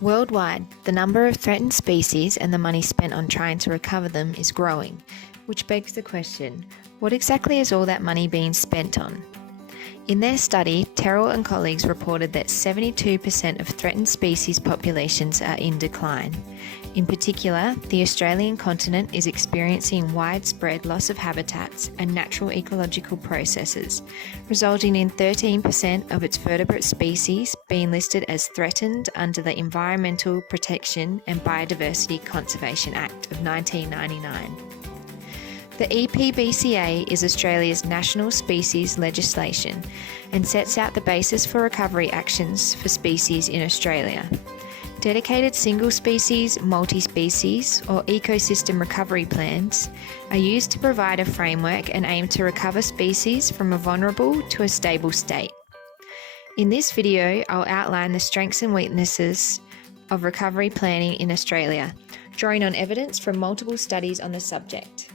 Worldwide, the number of threatened species and the money spent on trying to recover them is growing, which begs the question, what exactly is all that money being spent on? In their study, Terrell and colleagues reported that 72% of threatened species populations are in decline. In particular, the Australian continent is experiencing widespread loss of habitats and natural ecological processes, resulting in 13% of its vertebrate species being listed as threatened under the Environmental Protection and Biodiversity Conservation Act of 1999. The EPBCA is Australia's national species legislation and sets out the basis for recovery actions for species in Australia. Dedicated single species, multi-species, or ecosystem recovery plans are used to provide a framework and aim to recover species from a vulnerable to a stable state. In this video, I'll outline the strengths and weaknesses of recovery planning in Australia, drawing on evidence from multiple studies on the subject.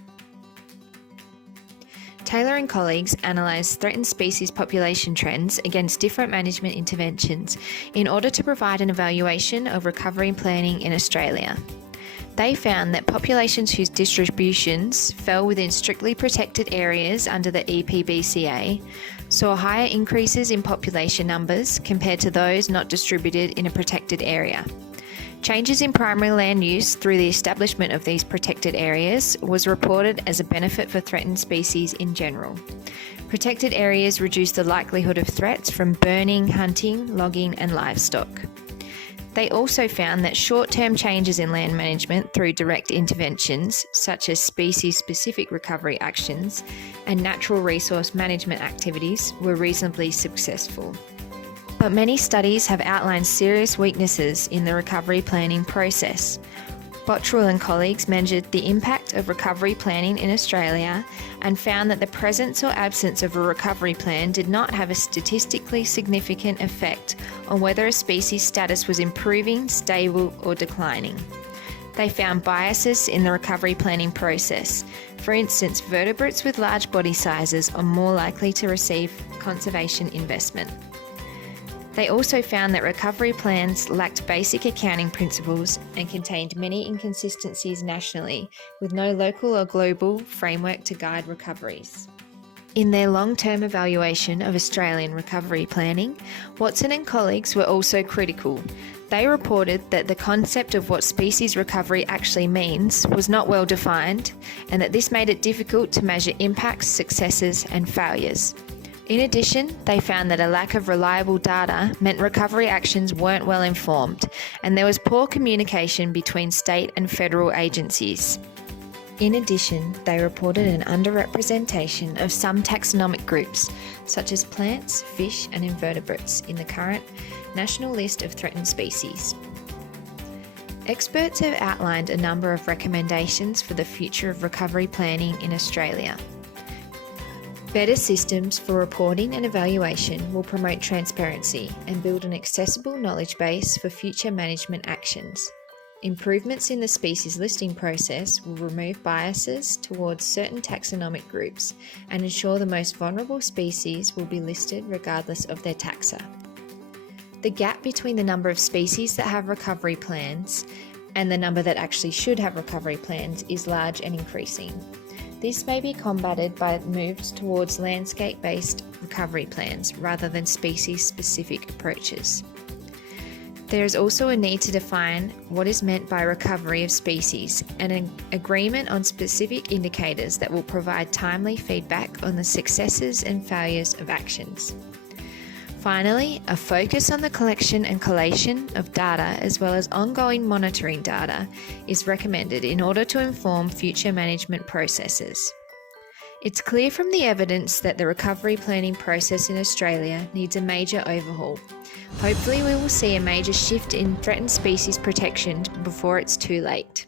Taylor and colleagues analysed threatened species population trends against different management interventions in order to provide an evaluation of recovery planning in Australia. They found that populations whose distributions fell within strictly protected areas under the EPBCA saw higher increases in population numbers compared to those not distributed in a protected area. Changes in primary land use through the establishment of these protected areas was reported as a benefit for threatened species in general. Protected areas reduce the likelihood of threats from burning, hunting, logging, and livestock. They also found that short-term changes in land management through direct interventions, such as species-specific recovery actions and natural resource management activities, were reasonably successful. But many studies have outlined serious weaknesses in the recovery planning process. Bottrill and colleagues measured the impact of recovery planning in Australia and found that the presence or absence of a recovery plan did not have a statistically significant effect on whether a species status was improving, stable, or declining. They found biases in the recovery planning process. For instance, vertebrates with large body sizes are more likely to receive conservation investment. They also found that recovery plans lacked basic accounting principles and contained many inconsistencies nationally, with no local or global framework to guide recoveries. In their long-term evaluation of Australian recovery planning, Watson and colleagues were also critical. They reported that the concept of what species recovery actually means was not well defined, and that this made it difficult to measure impacts, successes, and failures. In addition, they found that a lack of reliable data meant recovery actions weren't well informed, and there was poor communication between state and federal agencies. In addition, they reported an underrepresentation of some taxonomic groups, such as plants, fish, and invertebrates, in the current national list of threatened species. Experts have outlined a number of recommendations for the future of recovery planning in Australia. Better systems for reporting and evaluation will promote transparency and build an accessible knowledge base for future management actions. Improvements in the species listing process will remove biases towards certain taxonomic groups and ensure the most vulnerable species will be listed regardless of their taxa. The gap between the number of species that have recovery plans and the number that actually should have recovery plans is large and increasing. This may be combated by moves towards landscape-based recovery plans rather than species-specific approaches. There is also a need to define what is meant by recovery of species and an agreement on specific indicators that will provide timely feedback on the successes and failures of actions. Finally, a focus on the collection and collation of data as well as ongoing monitoring data is recommended in order to inform future management processes. It's clear from the evidence that the recovery planning process in Australia needs a major overhaul. Hopefully we will see a major shift in threatened species protection before it's too late.